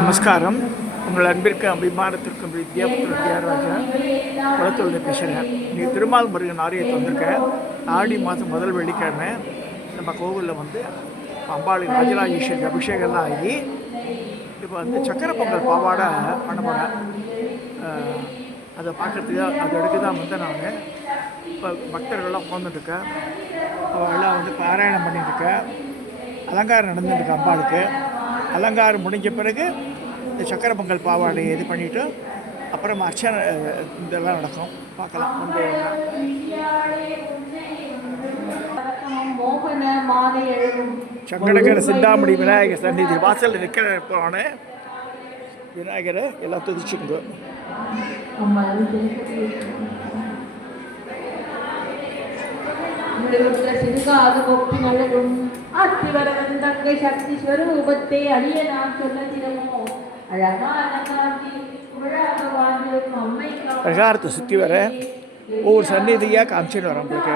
நமஸ்காரம். உங்கள் அன்பிற்கு அபிமானத்திற்கும் வித்யாபுத்திர வித்யாராஜா குளத்தொழில் பேசுகிறேன். நீ திருமால் முருகன் ஆரியத்தை வந்திருக்கேன். ஆடி மாதம் முதல் வெள்ளிக்கிழமை நம்ம கோவிலில் வந்து அம்பாளி ராஜராஜேஸ்வரி அபிஷேகம்லாம் ஆகி இப்போ வந்து சக்கரை பொங்கல் பாவாடை பண்ண போகிறேன். அதை பார்க்குறதுக்கு அது எடுக்க தான் வந்து நான் இப்போ பக்தர்கள்லாம் உட்காந்துட்டுருக்கேன். அவெல்லாம் வந்து பாராயணம் பண்ணிட்டுருக்கேன். அலங்காரம் நடந்துட்டுருக்கு. அம்பாளுக்கு அலங்காரம் முடிஞ்ச பிறகு இந்த சக்கரை பொங்கல் பாவாடையை இது பண்ணிவிட்டு அப்புறம் அர்ச்சனை இதெல்லாம் நடக்கும். பார்க்கலாம். வந்து சங்கடகர சிந்தாமணி விநாயகர் சந்நிதி வாசல் நிற்கிறப்பான விநாயகரை எல்லாம் துதிச்சுங்க. சிறுகாது கொப்பி நலரும் அத்திவரவன் தங்கை சக்தி ஸ்வரூபத்தை அழிய நாம் சொல்ல தினமோ அழகான பிரகாரத்தை சுற்றி வர ஒவ்வொரு சந்நிதியாக காமிச்சுன்னு வரோம். உங்களுக்கு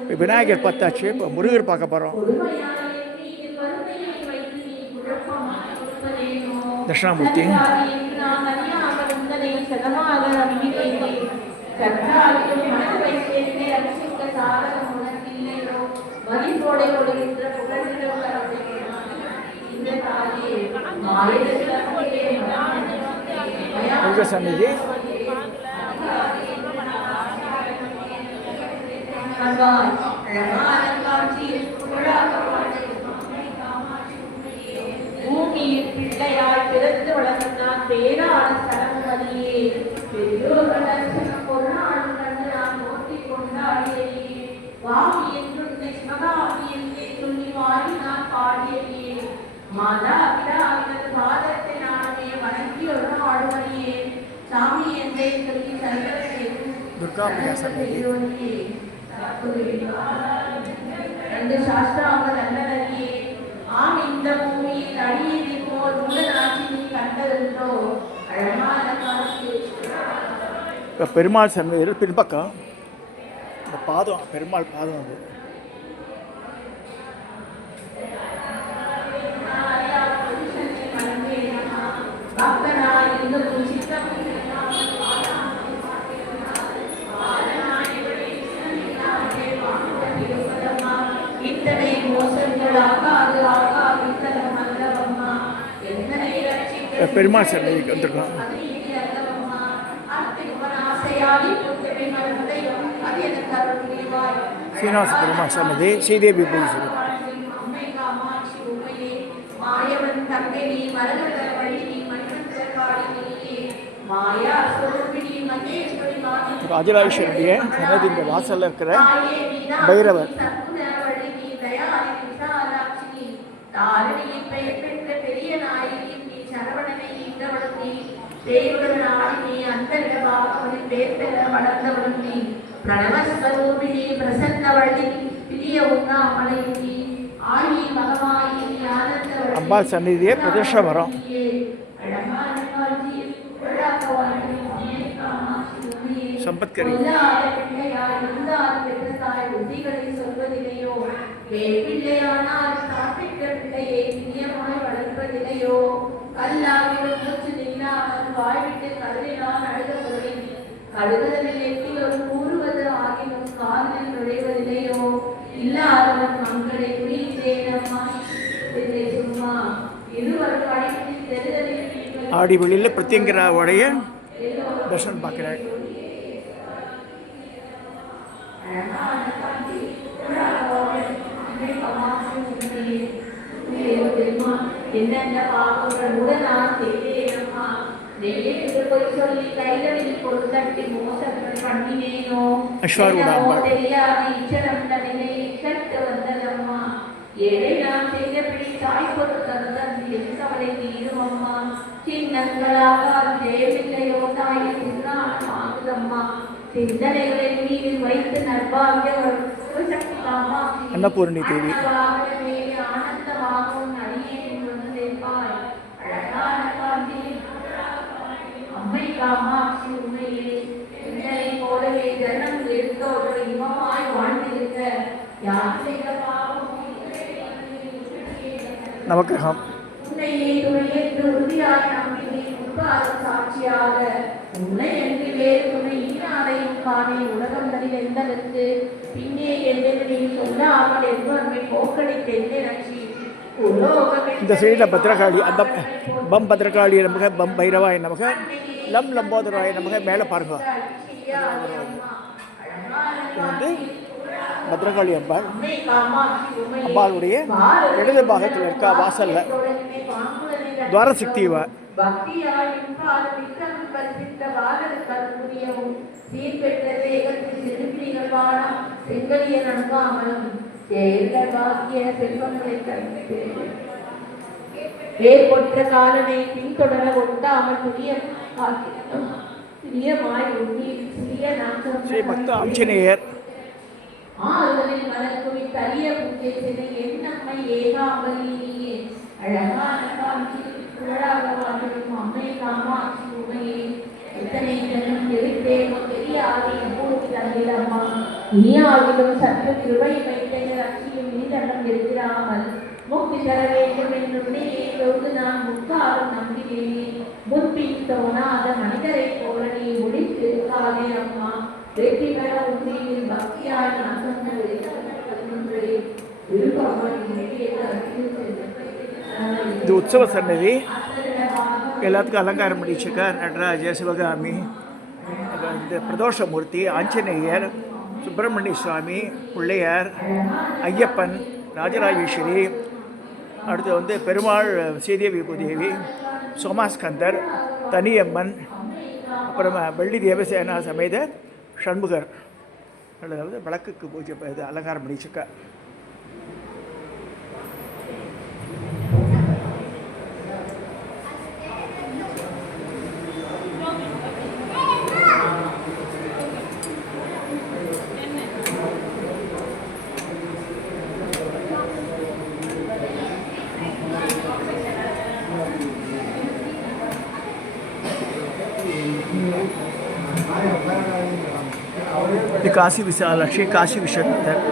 இப்போ விநாயகர் பார்த்தாச்சு. இப்போ முருகர் பார்க்க போகிறோம். தட்சிணாமூர்த்தி முருக சந்நிதி. பூமியில் பிள்ளையாய் பிறந்து வளர்ந்தான் பேரான சரமதியே பெரியோர் பொருளாளர் கண்டு நான் நோக்கி கொண்டாடியே வாமி என்று சிவகாமி என்றே சொல்லி வாரி நான் பாடியே மாதா பிதாவினது பாதத்தை நானே வணங்கி ஒரு ஆடுவனியே சாமி என்றே சொல்லி ரெண்டு சாஸ்திராங்க நல்லதறியே ஆம் இந்த பூமியில் அடியேறி போல் முதலாட்சி நீ கண்டதுண்டோ அழகான காட்சி. இப்போ பெருமாள் சன்னதியில் பின்பக்கம் இந்த பாதம் பெருமாள் பாதம் அது. பெருமாள் சன்னதிக்கு வந்துருக்கோம். சீனிவாச பெருமாள் சன்னதி ஸ்ரீதேவி பூஜை. ராஜராஜேஸ்வரிய சன்னதி இந்த வாசலில் இருக்கிற பைரவர். அம்பாள் சந்நிதியை பிரதேச வரும். சம்பத்கரி கடுகுதலில் எட்டி ஒரு கூறுவது ஆகினும் காதலில் நுழைவதில்லையோ இல்லாதவன் மங்களை குறித்தேனம்மா சும்மா இருவர் படைப்பில் தெருதலில் ஆடி வெளியில் பிரத்யங்கரா உடைய தர்ஷனம் பார்க்குறேன். என்னென்ன பாவங்கள் உடனான் செய்தேனம்மா நெய்யை போய் சொல்லி கைகளில் பொருத்தட்டி மோசங்கள் பண்ணினேனோ தெரியாது இச்சரம் தனிலை கட்டு வந்ததம்மா ஏழை நான் செய்தபடி தாய் பொருத்தம் எந்தவளை தீரும் அம்மா சின்னங்களாக தேவையில்லையோ தாயை திருநாள் வாங்குதம்மா சிந்தனைகளின் மீது வைத்து நற்பாகிய சக்தி அம்மா அன்னபூர்ணி தேவி ஆனந்தமாகவும் அடியேன் வந்தேப்பாய் அழகான காந்தி அம்மை காமாட்சி உண்மையிலே என்னை போலவே ஜனம் எடுத்தோடு இமமாய் வாழ்ந்திருக்க யார் செய்த பாவம் நவக்கிரகம் உன்னையே துணையேற்று உறுதியாய் திருப்பாதம் சாட்சியாக உன்னை என்று வேறு துணை ஈனாரையும் காணே உலகம் தனில் எந்தவருக்கு பின்னே என்றென்று நீ சொல்லாமல் என்பவர்மை போக்கடை தென்னை நட்சி இந்த சைடில் பத்திரகாளி, அந்த பம் பத்திரகாளி நமக்கு, பம் பைரவாய நமக்கு, லம் லம்போதராய நமக்கு. மேலே பாருங்க, இது வந்து பத்ரகாளி அம்பாள். அம்பாளுடைய இடது பாகத்தில் இருக்கா வாசல்ல துவாரசக்தி. வேறுபட்ட காலனை பின்தொடர ஒட்டாமல் ஸ்ரீ பக்த ஆஞ்சநேயர். ஆறுதலில் மலர்குவி தரிய பூஜை செய்த எண்ணம்மை ஏகாம்பலியே அழகான காட்சி குழலாக வாழ்ந்திருக்கும் அம்மை காமாட்சி உமையே எத்தனை ஜனம் எழுத்தேனோ தெரியாது எப்போது தந்திரம்மா நீயாவிலும் சற்று கிருபை வைத்த லட்சியம் நீதனம் இருக்கிறாமல் முக்தி தர வேண்டும் என்று தொழுது நான் முக்காலும் நம்பினேனே. முன்பின் தோணாத மனிதரை போல நீ முடித்து காலே அம்மா வெற்றி பெற உண்மையில் பக்தியாய் நான் இது உற்சவ சன்னதி. எல்லாத்துக்கும் அலங்காரம் பண்ணிச்சுக்கா. நடராஜ, சிவகாமி, இந்த பிரதோஷமூர்த்தி, ஆஞ்சநேயர், சுப்பிரமணிய சுவாமி, பிள்ளையார், ஐயப்பன், ராஜராஜேஸ்வரி, அடுத்து வந்து பெருமாள், ஸ்ரீதேவி பூதேவி, சோமாஸ்கந்தர், தனியம்மன், அப்புறமா வெள்ளி தேவசேனா சமேத ஷண்முகர். அதாவது விளக்குக்கு பூஜை இது அலங்காரம் பண்ணிச்சுக்கா. இது காசி விசாலாட்சி, காசி விஸ்வநாதர்.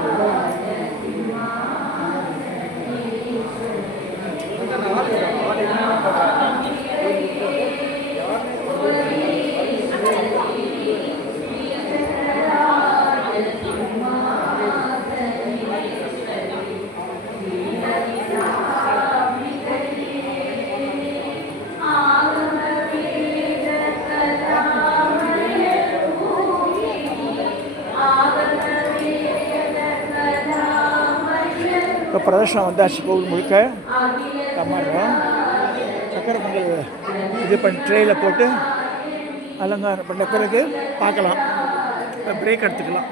இப்போ பிரதர்ஷனம் வந்தாச்சு. கோவில் முழுக்க கம்மாடுறோம். சக்கரை பொங்கல் இது பண்ணி ட்ரேயில் போட்டு அலங்காரம் பண்ண பிறகு பார்க்கலாம். பிரேக் எடுத்துக்கலாம்.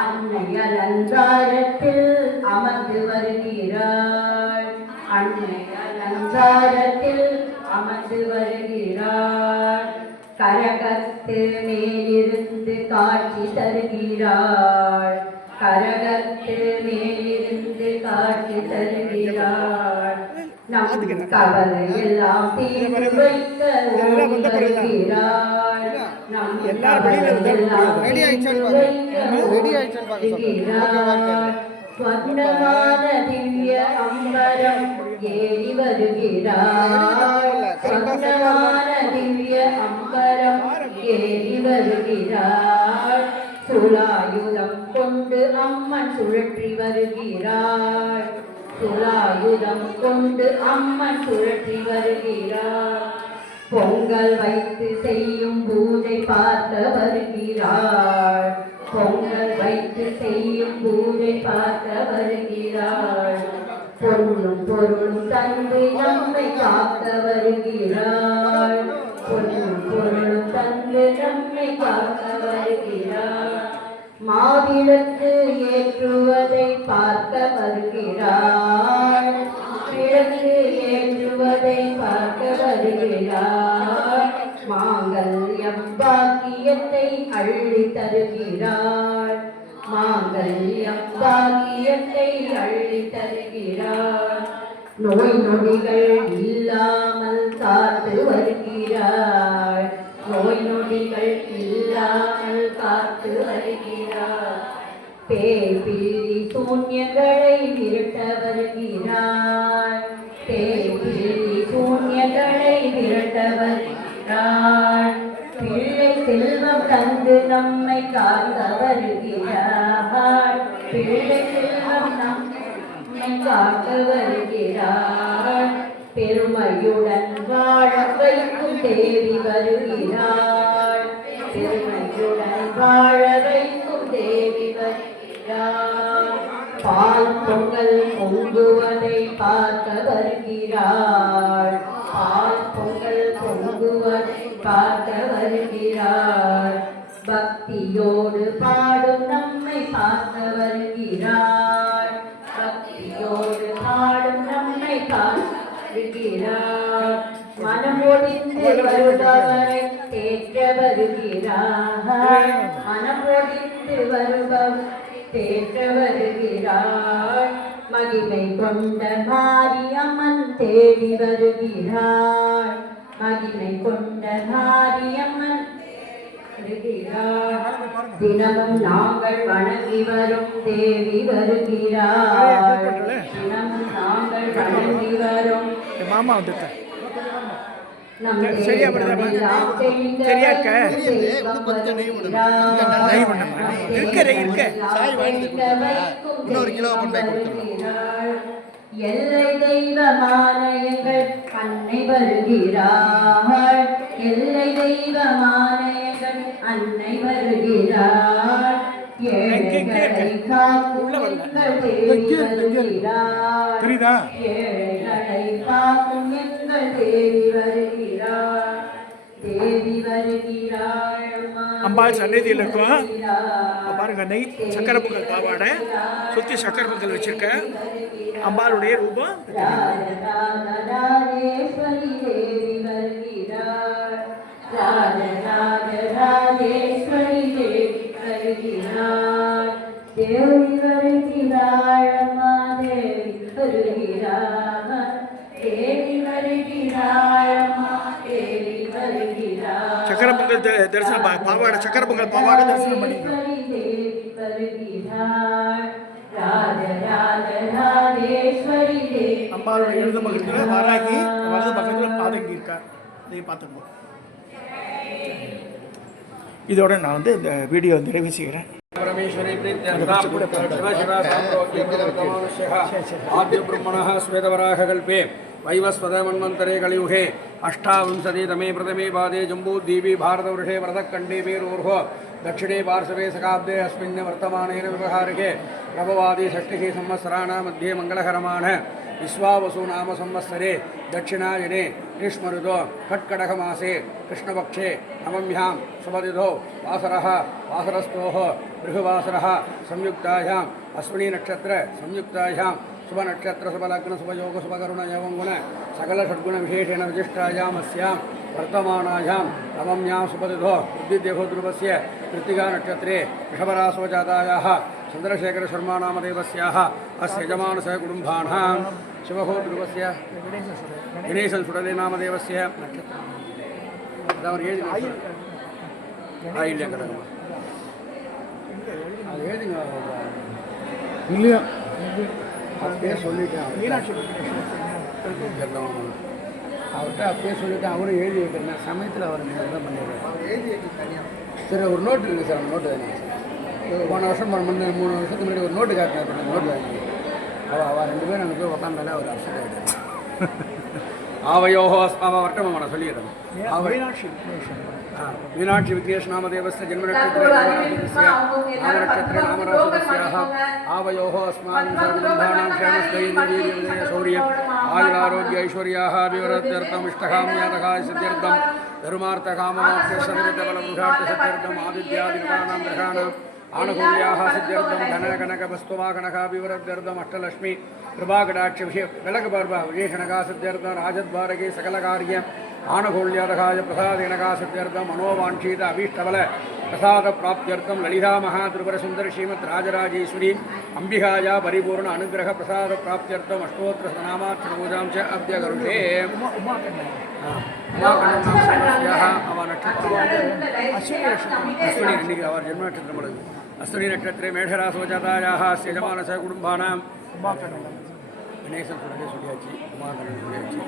அன்னை அலங்காரத்தில் அமர்ந்து வருகிறாள். அன்னை அலங்காரத்தில் அமர்ந்து வருகிறாள். கரகத்து மேலிருந்து காட்சி தருகிறாள். கரகத்து மேலிருந்து காட்சி தருகிறாள். நம் கவலையெல்லாம் தீர்த்து வைக்க வருகிறாள். நம் கவலையெல்லாம் தீர்த்து வைக்க வருகிறாள். ஸ்வர்ணமான திவ்ய அம்பரம் ஏறி வருகிறாள். ஸ்வர்ணமான திவ்ய அம்பரம் ஏறி வருகிறாள். சுலாயுதம் கொண்டு அம்மன் சுழற்றி வருகிறாள். சுலாயுதம் கொண்டு அம்மன் சுழற்றி வருகிறாள். பொங்கல் வைத்து செய்யும் பூஜை பார்க்க வருகிறாள். பொங்கல் வைத்து செய்யும் பூஜை பார்க்க வருகிறாள். பொன்னும் பொருளும் தந்து நம்மை காக்க வருகிறாள். பொன்னும் பொருளும் தந்து நம்மை காக்க வருகிறாள். மாவிளக்கு ஏற்றுவதை பார்க்க வருகிறாள். விளக்கு ஏற்றுவதை பார்க்க வருகிறாள். மாங்கல்யம் பாக்கியத்தை அள்ளி தருகிறாள். மாங்கல்யம் பாக்கியத்தை அள்ளி தருகிறாள். நோய் நொடிகள் இல்லாமல் காத்து வருகிறாள். நோய் நொடிகள் இல்லாமல் காத்து வருகிறாள். பேய் பில்லி சூன்யங்களை விரட்ட வருகிறாள். பேய் பில்லி சூன்யங்களை விரட்ட வருகிறாள். பிள்ளை செல்வம் தந்து நம்மை காக்க வருகிறாள். பிள்ளை செல்வம் நம்மை காக்க வருகிறாள். பெருமையுடன் வாழ வைக்கும் தேவி வருகிறாள். பெருமையுடன் வாழ வைக்கும் தேவி வருகிறாள். பால் பொங்கல் பொங்குவதை பார்க்க வருகிறாள். பால் பொங்கல் பொங்குவதை பார்க்க வருகிறாள். பக்தியோடு பாடும் நம்மை பார்க்க வருகிறாள். பக்தியோடு பாடும் நம்மை பார்க்க வருகிறாள். மனமொழிந்து வருபவரை தேற்ற வருகிறாள். மனமொழிந்து வருபவரை தேற்ற வருகிறாள். மகிமை கொண்ட மாரியம்மன் தேடி வருகிறாள். மகிமை கொண்ட மாரியம்மன் வருகிறாள். தினமும் நாங்கள் வணங்கி வரும் தேவி வருகிறாள். தினமும் நாங்கள் வணங்கி வரும் மாமா வந்துட்ட நம் சரியா சரியா இருக்க எல்லை தெய்வமான எங்கள் அன்னை வருகிறாள். எல்லை தெய்வமான எங்கள் அன்னை வருகிறாள். ஏழைகளை காக்கும் எங்கள் தேவி வருகிறாள். ஏழைகளை காக்கும் எங்கள் தேவி வருகிறாள். தேவி வருகிறாள். அம்பாள் சன்னதியில் இருக்கும் பாருங்க. நெய் சக்கரை பொங்கல் பாவாடை சுற்றி சக்கரை பொங்கல் வச்சிருக்க அம்பாளுடைய ரூபம். ராஜராஜேஸ்வரி தேவி வருகிறாள். ராஜராஜேஸ்வரி தேவி வருகிறாள். தேவி வருகிறாள். அம்மா தேவி வருகிறாள். தேவி வருகிறாள். அம்மா தேவி வருகிறாள். சக்கரை பொங்கல் தரிசனம் பாவாடை சக்கரை பொங்கல் பாவாடை தரிசனம் பண்ணிக்கலாம். அம்பாளுடைய இடது பக்கத்தில் வாராகி வலது பக்கத்தில் பாதங்கி இருக்கார். இதை பார்த்துக்கணும். இதோட நான் வந்து இந்த வீடியோ நிறைவு செய்கிறேன். ஆத்ய பிரம்மணः ஸ்வேதவராககல்பே वैवस्वतमन्वन्तरे कलियुगे अष्टाविंशतितमे प्रथमे पादे जम्बूद्वीपे भारतवर्षे वरदखण्डे मेरोर्ह दक्षिणे पार्श्वे सकाब्दे अस्मिन् वर्तमानेन व्यवहारिके प्रभवादि षष्टिः संवत्सराणां मध्ये मङ्गलकरमाण विश्वावसु नाम संवत्सरे दक्षिणायने ग्रीष्मऋतौ कर्कटकमासे कृष्णपक्षे नवम्यां शुभतिथौ वासरः वासरस्थोः बृहवासरः संयुक्तायाम् अश्विनी नक्षत्र संयुक्तायां शुभ नक्षत्र शुभ लग्न शुभ योग शुभ करुण एवं गुण सकल षड्गुण विशेषेण विशिष्टायाम् अस्यां वर्तमानायां नवम्यां शुभतिथौ बुद्धिदेहो ध्रुवस्य कृत्तिका नक्षत्रे वृषभरासो जातायाः चन्द्रशेखर शर्मा नामदेवस्याः अस्य यजमानस्य कुटुम्बानां शिवहो ध्रुवस्य गणेशन् सुडले नामदेवस्य नक्षत्रम् அவர் எழுதி இல்லையா கடவுள் அது எழுதிங்க இல்லையா அப்பயே சொல்லிட்டேன் மீனாட்சி வெங்கடேஸ்வரர் அவர்கிட்ட அப்பயே சொல்லிட்டேன். அவரும் எழுதி வைக்கிறேன் சமயத்தில் அவர் நீங்கள் தான் பண்ணிடுறாரு. எழுதி வைக்க தனியாக சரி ஒரு நோட்டு இருக்குது சார். அந்த நோட்டு வேணும் சார். போன வருஷம் 3 வருஷத்துக்கு முன்னாடி ஒரு நோட்டு காட்டினார். அந்த நோட்டு வேணும். அவள் 2 பேரும் அங்கே போய் உட்காந்தாலே அவர் அப்செட் ஆகிட்டார். ஆவயோகோ அவள் வட்டமாக நான் சொல்லிடுறேன். மீனாட்சி விக்னேஸ்வரன் मीनाक्षी विघ्नेश नामदेवस्य जन्मनक्षत्रे नामनक्षत्रे नामराशितस्याः आवयोः अस्माकं सर्वबन्धानां क्षेमस्थैर्यवीर्यविजय शौर्यम् आयुरारोग्य ऐश्वर्याः विवरत्यर्थम् इष्टकाम्यातकाय सिद्ध्यर्थं धर्मार्थकाममोक्षसर्वबलवृषार्थसिद्ध्यर्थम् आदित्यादिनानां ग्रहाणाम् आनुकूल्याः सिद्ध्यर्थं धनकनकवस्तुवाकनकाभिवरत्यर्थम् अष्टलक्ष्मी कृपाकटाक्षविषय कलकपर्व विशेषणका सिद्ध्यर्थं राजद्वारके सकलकार्य आनुकूल्यादकाय प्रसादेनका सिद्ध्यर्थं मनोवाञ्छित अभीष्टबल प्रसाद प्राप्त्यर्थं ललिता महात्रिपुरसुन्दरी श्रीमत् राजराजेश्वरी अंबिकाया परिपूर्ण अनुग्रह प्रसाद प्राप्त्यर्थम् अष्टोत्तर नामाक्षरपूजां च अद्य करुषे अश्विनी इन्निकु अवर जन्म नक्षत्रम अश्विनी नक्षत्रे मेषराशौ जातायाः यजमानस्य कुटुम्बानां गणेशन சொல்லியாச்சு உமாகண்ணன் சொல்லியாச்சு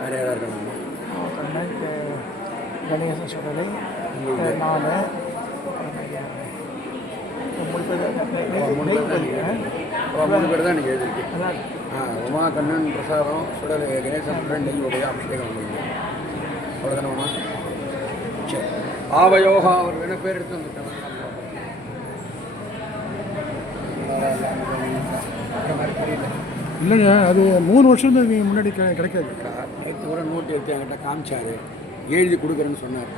வேறு ஏதாவது இருக்கணுமா கணேசன் சொல்லலை நான் 3 பேர் தான் நீங்கள் எழுதிருக்கு. உமாகண்ணன் பிரசாதம் சுடல் கணேசன் நெய்யுடைய அபிஷேகம் பண்ணுவீங்க அவ்வளோதானே உமா? சரி ஆவயோகா அவர் வேணும் பேர் எடுத்து வந்துட்டேன். இல்லைங்க அது 3 வருஷம் தான் நீங்கள் முன்னாடி கிடைக்காது. நேற்று கூட நோட்டு எடுத்து என்கிட்ட காமிச்சார். எழுதி கொடுக்குறேன்னு சொன்னார்.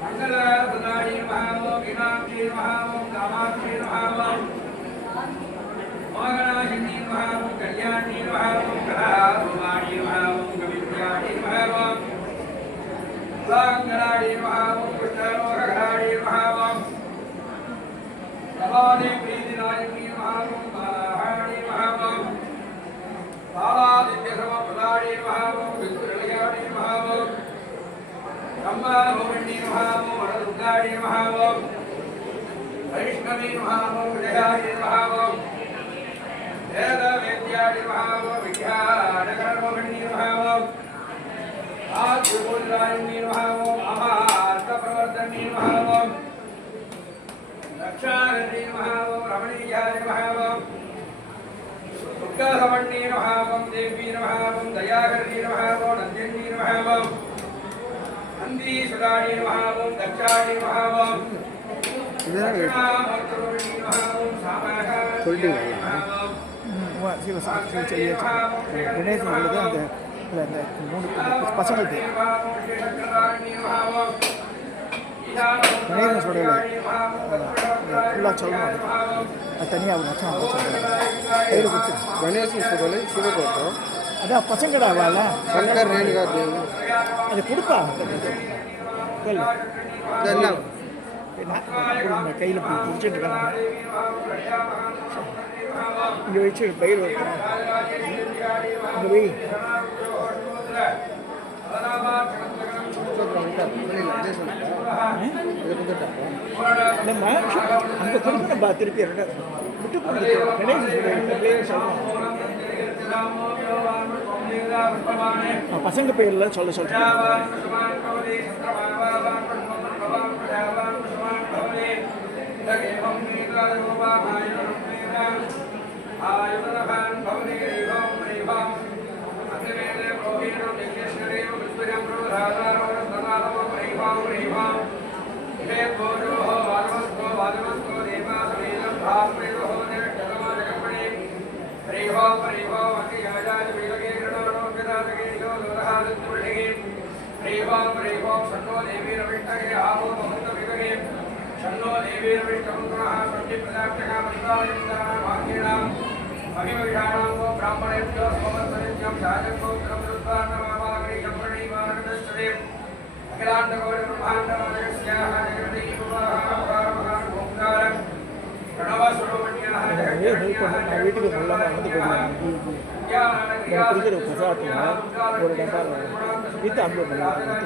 मंगलप्रदायी महामों मीनाक्षी महामों कामाक्षी महामों मोहनाशिनी महामों कल्याणी महामों कलाभवानी महामों कवित्यानी महामों लांगराणी महामों कृष्णलोकराणी महामों भवानी प्रीतिनायकी महामों बालाहाणी महामों बालादित्य समप्रदायी महामों विष्णुकल्याणी महामों अम्बाभूमि महामो वरदुर्गाणी महामो वैष्णवी महामो विजयाणी महामो वेदवेद्याणी महामो विद्यानगरभूमि महामो आद्यमूलायिनी महामो अमार्तप्रवर्तनी महामो रक्षारणी महामो रमणीयानि महामो दुर्गासमण्णी महामो देवी महामो दयाकर्णी महामो नन्दिनी महामो नंदी सुदानी महामों दक्षाणी महामों கணேசன் அந்த அந்த 3 பசங்களுக்கு கணேசன் சொல்லலை ஃபுல்லாக சொல்லணும். அது தனியாக அவங்க அச்சம் கையில் கொடுத்து கணேசன் சொல்லலை சிவகோட்டம் அதான் பசங்கடா வாழ சங்கர் ரேணுகா தேவி அது கொடுப்பா என்ன கையில் பிடிச்சிட்டு இருக்காங்க. இங்கே வச்சு பயிர் வைக்கிறேன் இங்கே போய் நம்ம அங்கே கொடுக்கணும்பா திருப்பி விட்டு கொடுத்து கணேசன் சொல்லணும். பசங்க பேரில் சொல்கிறேன். शन्नो देवी रविष्टगे आवो महंत विदगे शन्नो देवी रविष्टमुद्रः सत्य प्रदाक्षका मंत्रालयिन्दाः भाग्येनां महिमविषाणां वो ब्राह्मणेभ्यो समवर्तनित्यं शाजगोत्रं रुद्धान्नमावागणि जम्मणि वारणदश्चरे अखिलाण्डकोटि ब्रह्माण्डनायकस्याः जगति பண்ண நான் வீட்டுக்கு நல்லா வந்து போடுவேன் எனக்கு பிடிக்கிற பிரசாதத்தில் ஒரு டப்பாவில் வித்து அனுபவம் பண்ணி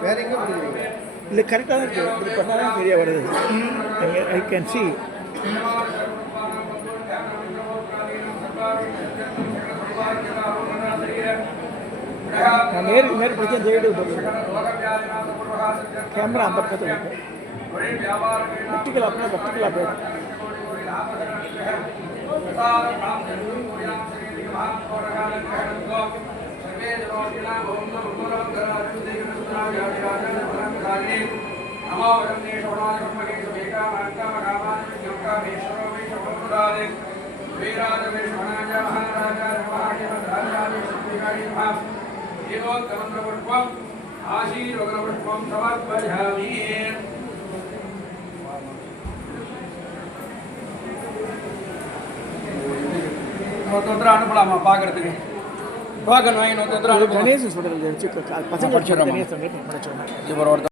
வேற எங்கே முடியுது? இல்லை கரெக்டாக தான் இருக்குது இப்படி பண்ணால் தான் சரியாக வருது ஐ கேன் சி நான் நேருக்கு பிடிச்ச அந்த வீடு கேமரா அந்த பக்கத்தில் இருக்கு வெர்டிக்கல் அப்படின்னா வெர்டிக்கலாக போயிடும் ஆசீர்வதனपुष्पं समर्पयामि இன்னொருத்தர் அனுப்பலாமா பார்க்கறதுக்கு டோக்கன் வாங்கி இன்னொருத்தர் கணேசன் சொல்கிறது வச்சு பசங்க படிச்சிடறோம் கணேசன் படிச்சோம் இவர் ஒருத்தர்